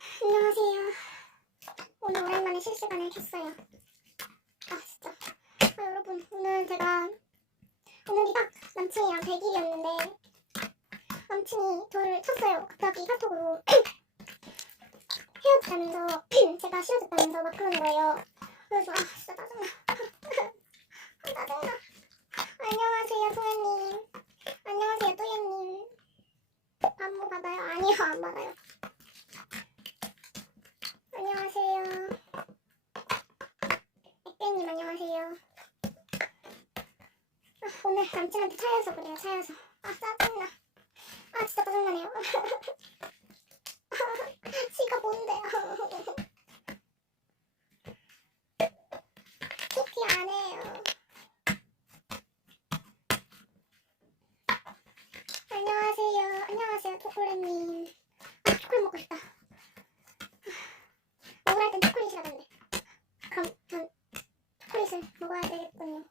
안녕하세요. 오늘 오랜만에 실시간을 켰어요. 진짜. 여러분, 오늘이 딱 남친이랑 100일이었는데 남친이 저를 쳤어요. 갑자기 카톡으로 헤어졌다면서 제가 싫어졌다면서 막 그러는 거예요. 그래서 진짜 짜증나. 짜증나. 안녕하세요, 소연님. 안녕하세요, 또예님. 반모-안받아요? 아니요, 안 받아요. 안녕하세요. 액괴님 안녕하세요. 오늘 남친한테 차여서 그래요. 차여서. 짜증나. 진짜 짜증나네요. 지가 뭔데요. TP 안 해요. 안녕하세요. 안녕하세요, 초콜릿님. 초콜릿 먹고 싶다. 먹으라 할 땐 초콜릿이라던데. 그럼 전 초콜릿을 먹어야 되겠군요.